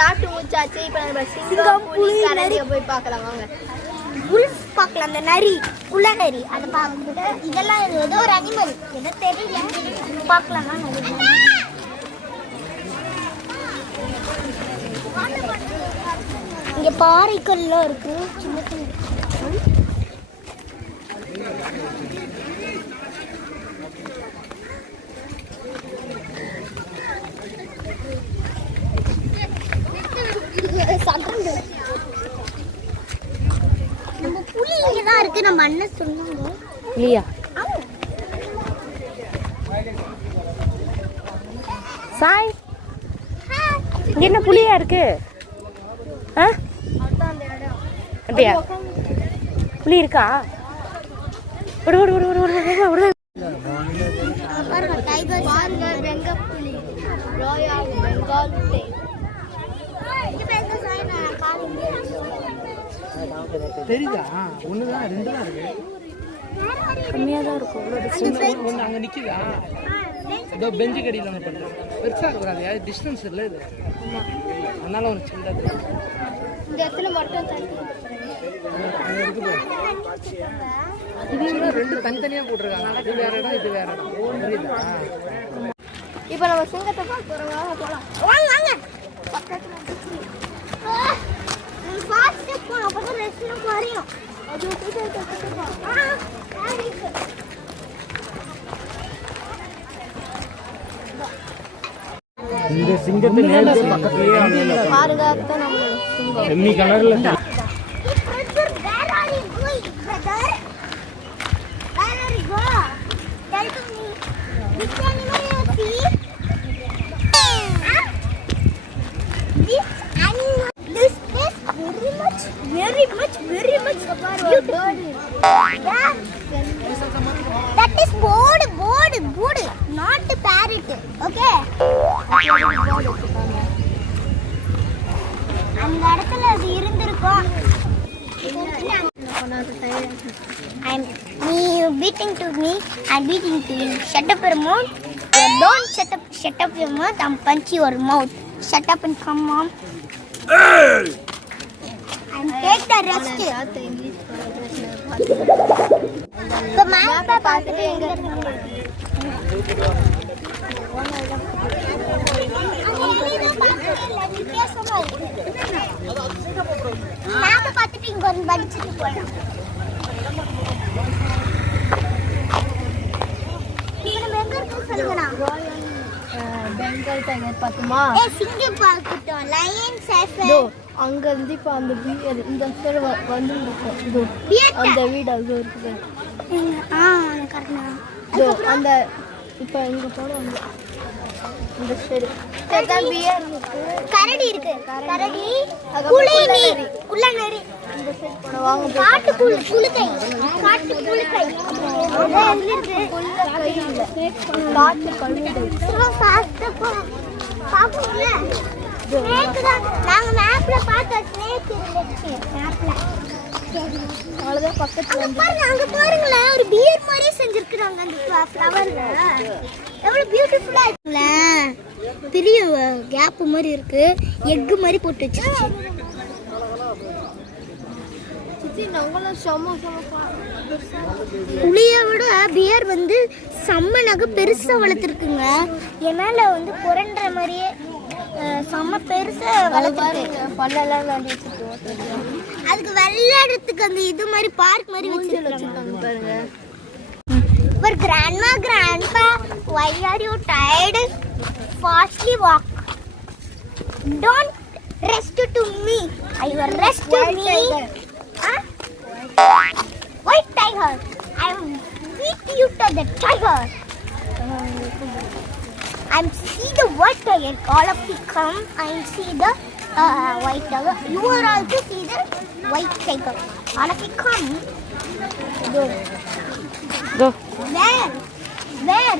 சாப்பிட்டு முடிச்சாச்சு. இப்போ நம்ம சிங்கம் புலி கரடியை போய் பார்க்கலாம். வாங்க. உல்ஃப் பார்க்கலாம். அந்த நரி குள்ள நரி அதை பார்த்துட்டு இதெல்லாம் ஏதோ ஒரு அனிமல் எதோ தெரியல. பார்க்கலாம். இங்க பாறைக்கல்லாம் இருக்கு. சின்ன சின்ன சதுரங்க. நம்ம புலி இங்க தான் இருக்கு நம்ம அண்ணன் சொன்னாங்க இல்லையா சாய் என்ன புளியா இருக்கு? ஆ? அப்படியா? புளி இருக்கா? ஒரு ஒரு ஒரு ஒரு ஒரு ஒரு விடு. பாருங்க டைகர் பாருங்க புலி ராயல் பெங்கால் தெரியுதா? ஒன்று தான் ரெண்டு தான் இருக்கு. கம்மியாக தான் இருக்கும் ஒன்று ஒன்று அங்கே நிற்குதா இதோ பெஞ்சு கடியில் ஒன்று பெருசாக இருக்கிறாங்க யாரு டிஸ்டன்ஸ் இல்லை இது. அதனால ஒன்று சின்னது இந்த இடத்துல மட்டும் ரெண்டு தனித்தனியாக போட்டிருக்காங்க. இது வேற இடம் இது வேற இடம். புரியுதா? இப்போ நம்ம சிங்கத்தை பார்க்க போறோம். வாங்க போலாம். வாங்க வாங்க. பக்கத்துல இருக்கு. ஆ, நம்ம fast ஆ போகணும். அப்பதான் restaurant குறையும். அது கிட்ட இருக்க கிட்ட போ. ஆ, யார் இருக்கு? இந்த சிங்கத்தை நேரத்து பக்கத்துலேயே நம்ம எம்மி கலரில் brother, I'm me beating to me I'm beating to you. Shut up your mouth. You don't shut up shut up your mouth. I'm punching your mouth. Shut up and come mom. I'm take the rest. இப்போ மேப்பை பார்த்துட்டு எங்க இருக்காங்க மேப்பை பார்த்துட்டு இங்க வந்து படிச்சுட்டு போலாம் இப்போ நம்ம எங்க இருக்கோம் சொல்லுங்கண்ணா பெங்கால் டைகர் பார்த்துமா சிங்கம் பார்த்துட்டோம் லயன் சேஃபர் இதோ அங்க இருந்து இப்போ அந்த வீடு இந்த சைடு வந்து இருக்கும் இதோ அந்த வீடு இருக்குது. ஆ கரெக்டா இதோ அந்த இப்போ இங்க போனோம் இந்த சைடு பியர் இருக்கு. கரடி இருக்கு. கரடி. அங்க புலி சைடு போனோம் வாங்க காட்டு புல் புழுக்கை காட்டு புழுக்கை அதான் இருக்கு காட்டு கழுதை ஃபாஸ்டா போ பாப்போம்ல ஸ்னேக் தான் நாங்க மேப்ல பார்த்த ஸ்னேக் இருந்துச்சு மேப்ல பக்கத்துல பாருங்க அங்க ஒரு பியர் மாதிரி செஞ்சிருக்காங்க அந்த ஃப்ளவர்ல எவ்வளவு பியூட்டிஃபுல்லா இருக்குல்ல? பெரிய கேப் மாதிரி இருக்கு. எக் மாதிரி போட்டு வச்சிருச்சு சித்தி நாங்களும் செம்ம செம்ம பா- பெருசா இருக்கு. புளியை விட பியர் வந்து செம்ம நகை பெருசா வளர்த்துருக்குங்க என் மேல வந்து புரண்டுற மாதிரியே செம்ம பெருசா அது வளர்த்துருக்கு பல்லெல்லாம் அதுக்கு விளையாடுறதுக்கு அந்த இது மாதிரி பார்க் மாதிரி ஊஞ்சல் வச்சிருக்காங்க பாருங்க But grandma, grandpa, why are you tired? Fastly walk. Don't rest to me. I will rest to me. Huh? White tiger. I will beat you to the tiger. I'm see the white tiger. All of you come and see the uh, white tiger. You are also see the white tiger. All of you come. Go. Go Where? Where?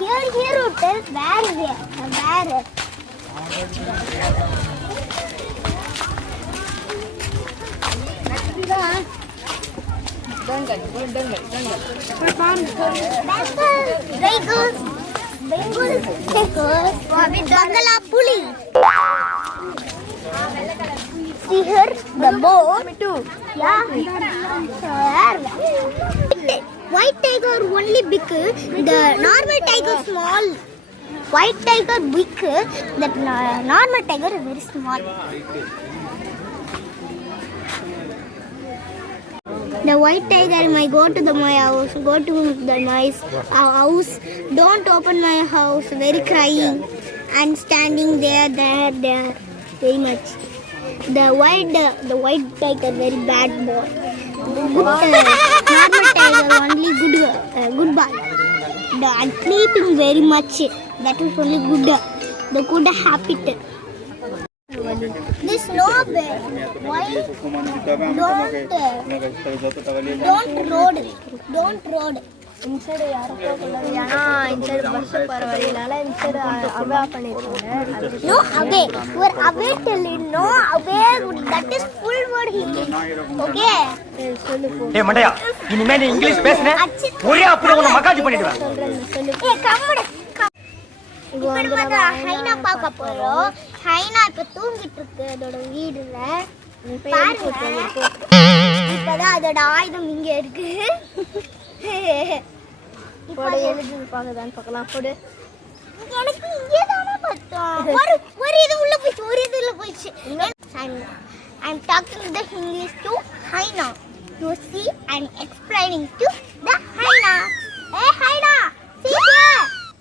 Here, here it is. Where, where? Where? Bengal, Bengal, Bengal, Bangala புலி See here, the boat. Yeah. White tiger only big. The normal tiger small. White tiger big. That uh, normal tiger is very small. The white tiger might go to the my house, go to the my uh, house. Don't open my house. Very crying and standing there, there, there, very much. The white, the white tiger very bad boy. Good, uh, normal tiger only good, uh, good boy. And sleeping very much. That is only good. The good habit. This no bear. Why? Don't. uh, Don't road. Don't road. இந்த side யாரும் போகக்கூடாது ஏன்னா இந்த side bus போகிற வழியினால இந்த side அவா பண்ணியிருக்காங்க No away. We're away till you know away. That is full word English. Okay. சொல்லு போ ஏய் மண்டையா இனிமே நீ இங்கிலீஷ் பேசுன ஒரே அப்புறம் உன்னை மக்காஜி பண்ணிடுவேன் ஏய் கம்முடு. இப்போ நம்ம ஹைனா பார்க்க போறோம். ஹைனா இப்ப தூங்கிட்டு இருக்கு. அதோட வீடுல. இப்பதான் அதோட ஆயுதம் இங்க இருக்கு. இப்போ எழுதி பார்க்கலாம். போடு. எனக்கு இங்கே தானே பார்த்தோம். ஒரு இது உள்ள போயிடுச்சு. ஒரு இது உள்ள போயிடுச்சு. talking the English to Haina. You see, I'm explaining to the Haina. Hey Haina, see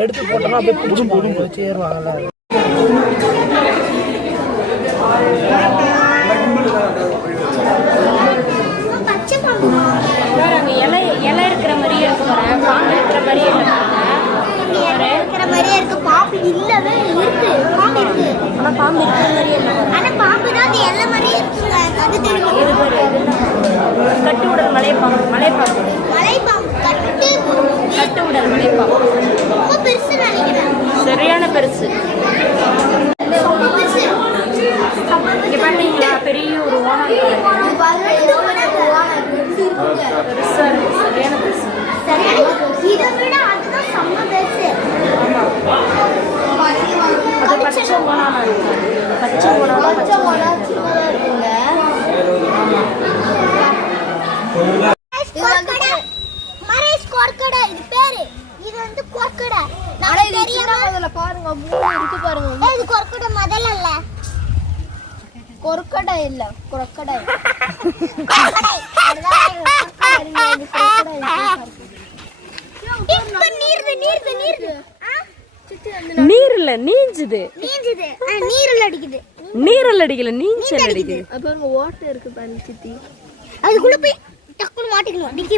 எடுத்து போட்டோம்னா அப்படியே பாம்பு பாரு, அங்க இலை இலை இருக்கிற மாதிரியே பாரு. பாம்பு இருக்கிற மாதிரியே இல்லை பாருங்க இருக்கிற மாதிரியே இருக்கு. பாம்பு இல்லவே இருக்கு. பாம்பு இருக்கு. ஆனா பாம்பு இருக்கிற மாதிரியே இல்லை பாரு. ஆனா பாம்புனா அது எல்லா மாதிரியே இருக்குங்க. அது தெரியும். இது பாரு இதுதான் கட்டு உடல் மலைப்பாம்பு மலைப்பாம்பு மலை பாம்பு கட்டு கட்டு உடல் மலைப்பாம்பு ரொம்ப பெருசு நினைக்கிறேன் சரியான பெருசு ரொம்ப பெருசு இங்க பாத்தீங்களா பெரிய ஒரு ஓனம் பெருசா இருக்கு சரியான பெருசு சரி இதை விட அதுதான் செம்ம பெருசு அது பச்சை ஓனான இருக்கு பச்சை ஓனான பச்சை ஓனா கொர்க்கடை மரேஷ் கொர்க்கடை இது பேரு இது வந்து கொர்க்கடை ஆனா நான் இது சின்ன தெரியாம முதல்ல பாருங்க மூணு இருக்கு பாருங்க ஏய், இது கொர்க்கடை முதல்ல இல்ல கொரக்கடை இல்ல கொரக்கடை கொர்க்கடை அதுதான் கொரக்கடை இருக்கு, கொரக்கடை இருக்கு. இப்ப நீருது நீருது நீருது ஆ? நீர் இல்ல நீஞ்சுது. நீஞ்சுது. நீரில் அடிக்குது. நீரல் அடிக்கல நீச்சல் அடிக்குது. அது பாருங்க ஓட்டை இருக்கு பாருங்க சித்தி. அதுக்குள்ள போய் டக்குனு மாட்டிக்கணும். டிக்கி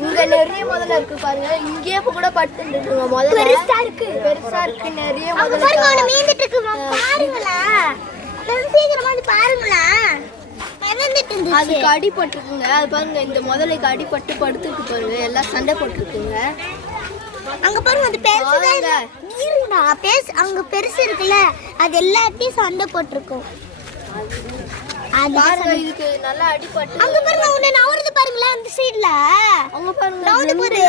இங்க நிறைய முதல்ல இருக்கு பாருங்க. இங்கே இப்ப கூட படுத்து இருக்குங்க முதல்ல. பெருசா இருக்கு. பெருசா இருக்கு நிறைய முதல்ல பாருங்க மீந்துட்டு இருக்கு. பாருங்களா அதுக்கு அடிபட்டிருக்குங்க. அது பாருங்க இந்த முதலைக்கு அடிபட்டு படுத்துருக்கு பாருங்க. எல்லாம் சண்டை போட்டிருக்குங்க. அங்க பாருங்க அது பெருசுதான் பாருங்க. இருடா பெருசு அங்க பெருசு இருக்குல்ல. அது எல்லாத்தையும் சண்டை போட்டிருக்கும். பாருங்க இதுக்கு நல்லா அடிபட்டு அங்க பாருங்க உன்னை நவருது பாருங்களேன் அந்த சைடுல அங்க பாருங்க ரெண்டு பாரு.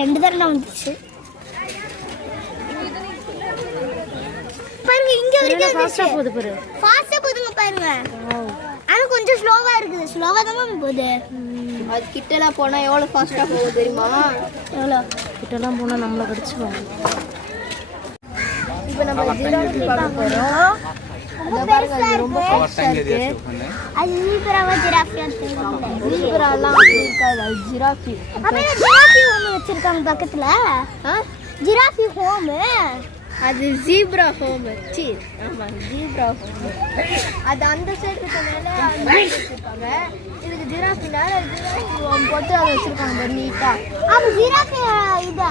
ரெண்டு தடவை வந்துச்சு பாருங்க இங்க வரைக்கும் ஃபாஸ்டா போகுது பாரு. ஃபாஸ்டா போதுங்க பாருங்க. ஆனா கொஞ்சம் ஸ்லோவா இருக்குது. ஸ்லோவா தான் போகுது. அது கிட்டலாம் போனா எவ்வளவு ஃபாஸ்டா போகும் தெரியுமா? எவ்வளோ? கிட்டலாம் போனா நம்மள கடிச்சிருவாங்க இப்போ நம்ம ஜிராஃபி பார்க்க போறோம். ரொம்ப அது ஜீப்ராவா தெரியல ஜீப்ராலாம் இருக்காது. அது ஜிராஃபி ஜிராஃபி ஹோம் வச்சிருக்காங்க பக்கத்துல. ஆ? ஜிராஃபி ஹோம் அது ஜீப்ரா ஹோம் சி ஆமா ஜீப்ரா ஹோம் அது அந்த சைடு இருக்கனால வச்சிருக்காங்க இதுக்கு ஜிராஃபி ஜிராஃபி போட்டு அதை வச்சிருக்காங்க நீட்டா அப்ப ஜிராஃபி இதா?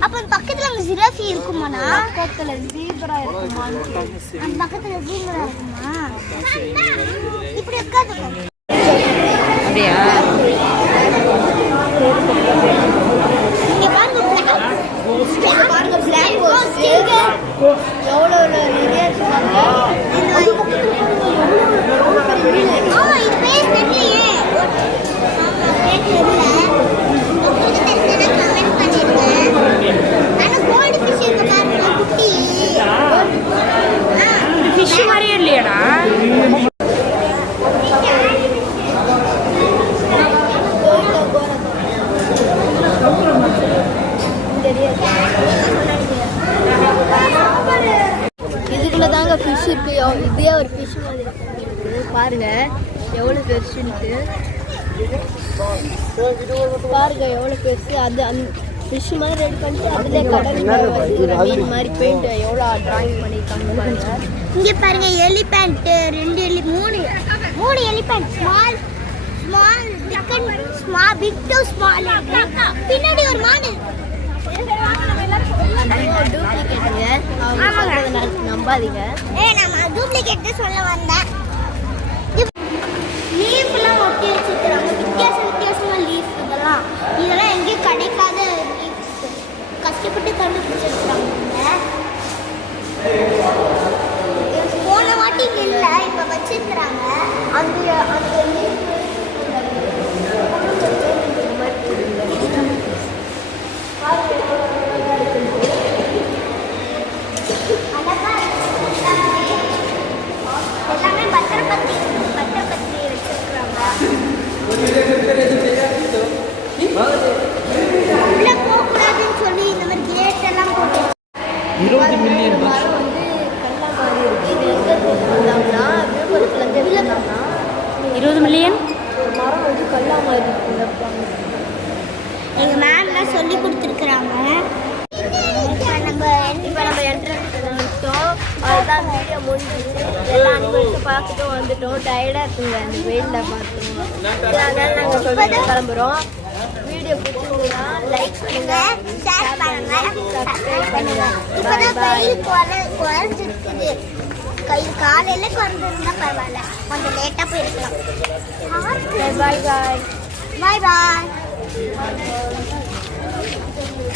அப்ப பக்கத்துல அங்க ஜிராஃபி இருக்குமாண்ணா? பக்கத்துல ஜீப்ரா இருக்குமா? அந்த பக்கத்துல ஜீப்ரா இருக்குமா? இப்படி உட்காந்து அப்படியா இங்க பாருங்க black. பாருங்க பிளாக் ஹோல்ஸ் எவ்வளோ நிறைய இருக்காங்க ஆமா இது பேர் தெரியலையே ஆமா பேர் தெரியல உங்களுக்கு தெரிஞ்சதுன்னா கமெண்ட் பண்ணிருங்க ஆனா கோல்டு ஃபிஷ் இருக்கு பாருங்க குட்டி ஃபிஷ் மாதிரியே இல்லையாடா? இதுக்குள்ள தாங்க ஃபிஷ் இருக்கு இதே ஒரு ஃபிஷ் மாதிரி இருக்கு. பாருங்க எவ்வளோ பெருசுன்ட்டு பாருங்க எவ்வளோ பெருசு. அது அந்த ஃபிஷ் மாதிரி ரெடி பண்ணிட்டு அதுல கடல் மீன் மாதிரி பெயிண்ட் எவ்வளோ டிராயிங் பண்ணியிருக்காங்க பாருங்க. இங்க பாருங்க எலிபென்ட் ரெண்டு எலி மூணு மூணு elephant small small big and small big to small பின்னாடி ஒரு மான். டூப்ளிகேட்டுங்க அவங்க நம்பாதீங்க. ஏய் நான் டூப்ளிகேட் சொல்ல வந்தேன். கஷ்டப்பட்டு கண்டுபிடிச்சிருக்காங்க போன வாட்டி இல்லை இப்போ வச்சிருக்கிறாங்க. அந்த அந்த leaf அழகா இருக்கு. எல்லாமே பத்திர பத்தி பத்திர பத்தி வச்சிருக்கிறாங்க உள்ள போகக்கூடாதுன்னு சொல்லி இந்த மாதிரி கேட் எல்லாம் போட்டு இருபது மில்லியன் இந்த மரம் வந்து கல்லா மாதிரி இருக்கு இது எங்க இருந்து வந்தாங்கன்னா விழுப்புரத்துல இருந்து எடுத்தாங்கன்னா இருபது மில்லியன் ஒரு மரம் வந்து கல்லா மாதிரி இருக்கு எங்க மேம்லாம் சொல்லி கொடுத்துருக்குறாங்க இப்போ நம்ம இப்போ நம்ம என்ட்ரன்ஸ் வந்துட்டோம் அதுதான் வீடியோ முடிஞ்சிச்சு எல்லா அனிமல்ஸும் பார்த்துட்டு வந்துட்டோம். டயர்டாக இருக்குங்க. அந்த வெயிலில் பார்த்தோம் அதனால நாங்கள் சொல்லிட்டு கிளம்புறோம். வீடியோ பிடிச்சிருந்தா லைக் பண்ணுங்க. ஷேர் பண்ணுங்க. சப்ஸ்கிரைப் பண்ணுங்க. இப்போதான் வெயில் குறை குறைஞ்சிருக்குது. கை காலையில குறைஞ்சிருந்தா பரவாயில்ல. கொஞ்சம் லேட்டாக போயிருக்கலாம். பாய் பாய் பாய் பாய்